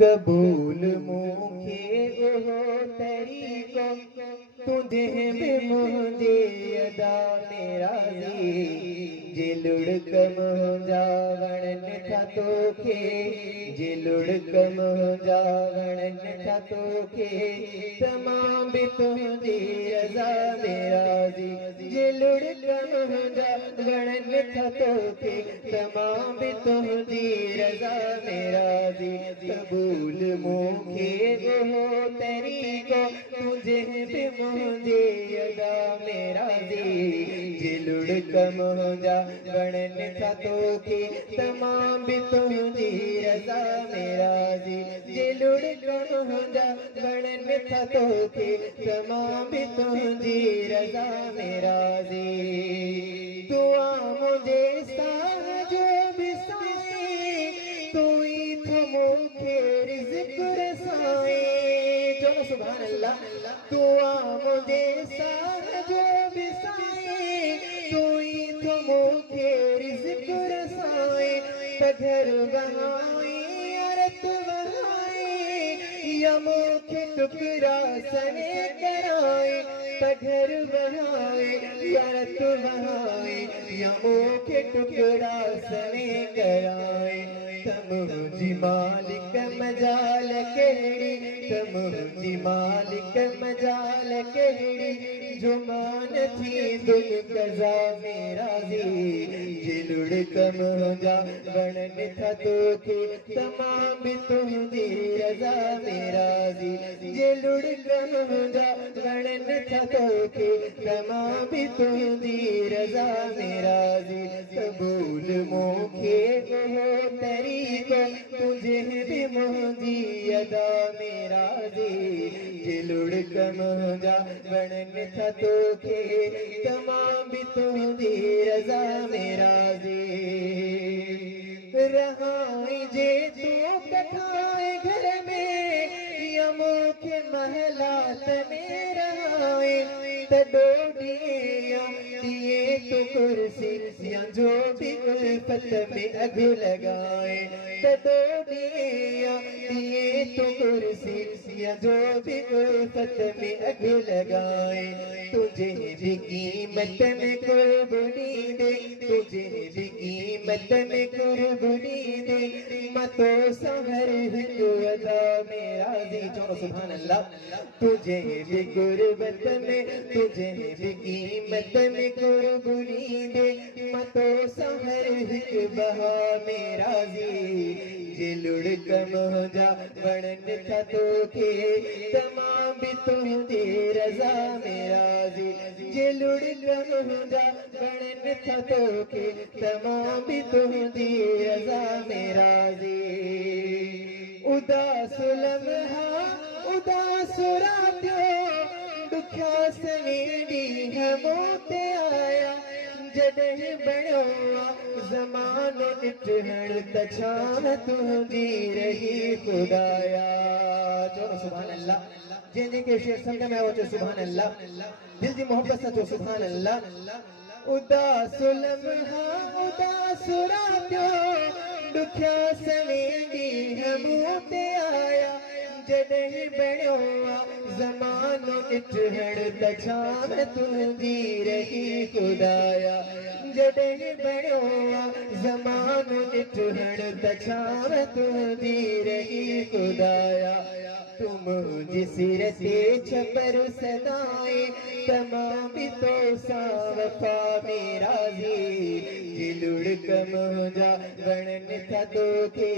कबूल मूंखे उहो तरीक़ो तुझे बि मुंहिंजे अदा मेरा जे लुड़क मुंहिंजा वणनि था तोखे जे लुड़क मुंहिंजा वणनि था तोखे तमाम बि तुंहिंजी रज़ा मेरा जे लुड़क मुंहिंजा वणनि था तोखे तमाम बि तुंहिंजी रज़ा मेरा कबूल मूंखे उहो तरीक़ो तुझे बि मुंहिंजे अदा मेरा जे लुड़क मुंहिंजा वणनि था तोखे तमाम बि तुंहिंजी रज़ा मेरा जे लुड़क मुंहिंजा वणनि था तोखे तमाम बि तुंहिंजी रज़ा मेरा दुआ मुंहिंजे साह जो बि साईं तू ई थो मूंखे रिज़्क़ रसाए चलो सुभान अल्लाह दुआ मुंहिंजे साह जो बि साईं तू ई थो मूंखे रिज़्क़ रसाए त घर बहाई अरत बहाई या मूंखे टुकड़ा सने कराए त घर बहाए अरत बहाए या मूंखे टुकड़ा सने कराए मुंहिंजी मालिक मजाल कहिड़ी त मुंहिंजी मालिक मजाल कहिड़ी जो मान थी दुल कज़ा मेरा जे लुड़क मुंहिंजा वणनि था तोखे तमाम बि तुंहिंजी रज़ा मेरा जे लुड़क मुंहिंजा वणनि था तोखे तमाम बि तुंहिंजी रज़ा मेरा कबूल मूंखे उहो तरीक़ो तुझे बि मुंहिंजी अदा मेरा जे लुड़क मुंहिंजा वणनि था तोखे तमाम बि तुंहिंजी रज़ा मेरा रहाई जे तूं कठाए घर में या मूंखे महलात में रहाए त डोडिया दिए तू कुर्सी या जो बि उल्फत में अघु लगाए त डोडिया दिए तू कुर्सी या जो बि उल्फत में अघु लगाए तुझे भी कीमत में कुर्बानी दे तुझे भी कीमत में कुर्बानी दे मतो सहर हिकु अदा मेरा चलो सुभान अल्लाह तुझे भी गुरबत में तुझे भी कीमत में कुर्बानी दे मतो सहर हिकु बहा मेरा जे लुड़क मुंहिंजा वणनि था तोखे तमाम बि तुंहिंजी रज़ा मेरा जे लुड़क मुंहिंजा वणनि था तोखे तमाम बि तुंहिंजी रज़ा मेरा उदास लम्हा उदास रातियो ॾुखिया सवेर ॾींहं मूं ते आया जॾहिं बणियो ज़मानो ॾिठण त छा तुंहिंजी रही ख़ुदाया चओ सुभान अल्लाह जंहिंखे शेर सम्झ में आयो चओ सुभान अल्लाह दिल जी मोहब्बत सां चओ सुभान अल्लाह उदास लम्हा उदास रातियो ॾुखिया सवेर ॾींहं मूं ते आया जॾहिं बणियो ज़मानो ॾिठण त छा तुंहिंजी रही ख़ुदाया जॾहिं बणियो ज़मानो ॾिठण त छा तुंहिंजी रही ख़ुदाया तूं मुंहिंजे सिर ते छपर सदाए तमाम बि तोसां वफ़ा मेरा जे लुड़क मुंहिंजा वणनि था तोखे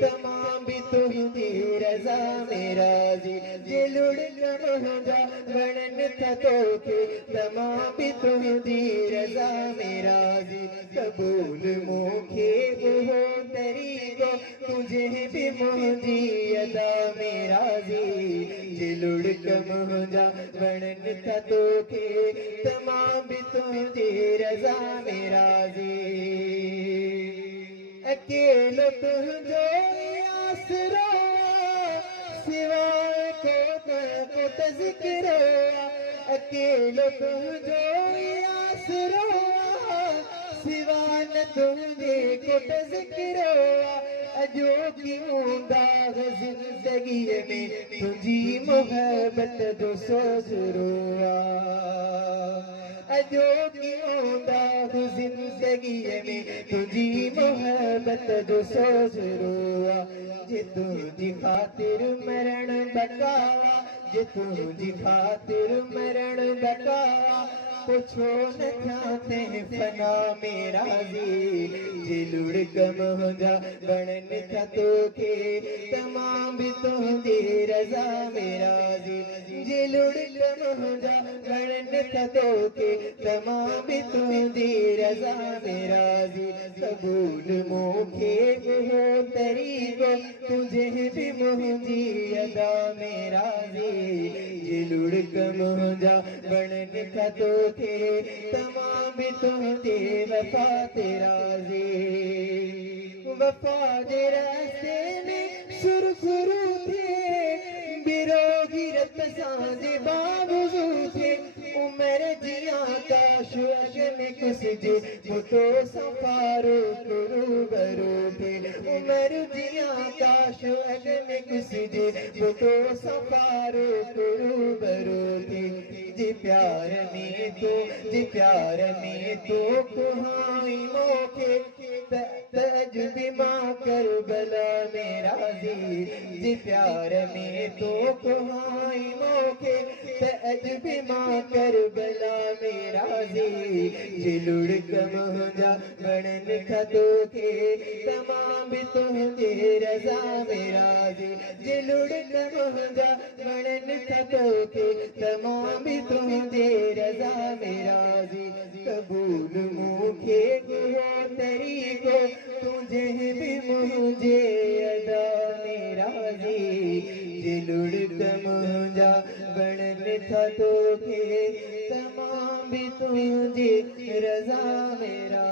तमाम बि तुंहिंजी रज़ा मेरा जे लुड़क मुंहिंजा वणनि था तोखे तमाम बि तुंहिंजी रज़ा मेरा कबूल मूंखे उहो तरीक़ो तुझे बि मुंहिंजी अदा मेरा जे लुड़क मुंहिंजा वणनि था तोखे तमाम बि तुंहिंजी रज़ा मेरा अकेलो तुंहिंजो आसरो सिवाय को त ज़िक्र अकेलो तुंहिंजो आसरो सिवाय तुंहिंजे को त ज़िक्र अॼो की हूंदा जिंदगी में तुझी मोहब्बत जो सोच रोआ अजो क्यों दाग जिंदगी में तुझी मोहब्बत जो सोच रोआ जे तुझी खातिर मरण बकावा जे तुझी खातिर मरण बकावा पुछो न चाहते फना मेरा जी लुड़ कम हो जा गणन था तो के तमाम भी तुझे रजा मेरा जी लुड़ कम हो जा गणन था तो के तमाम भी तुझे रजा मेरा जी कबूल मोखे हो तरीको तुझे भी मुझी अदा मेरा जी लुड़ कम हो जा गणन था तो तमाम भी तुझे वफा तेरा वफा दे रास्ते में सुरखुरू थे बिरोगी रत सांझे बाबूजू थे उमर जिया का शुअश में कुछ जे वो तो सफारो करू बरो थे उमर जिया का शुअश में कुछ जे वो तो सफारो करू बरो थे जी प्यार में तो कुहाई मोखे तजुबी माँ कर बला मेरा जी प्यार में तो कुहाई मोखे तजुबी माँ कर बला मेरा जी लुड़ कम हो जा गणन खतो के तमाम भी तुझे रजा मेरा जी लुड़ कम हो जा गणन खतो के तमाम भी तुझे रजा मेरा कबूल मुखे हुआ तरीको तुझे भी मुझे अदा मेरा जी लुड़ कम जा गणन था तो के तमाम भी तुझे रजा मेरा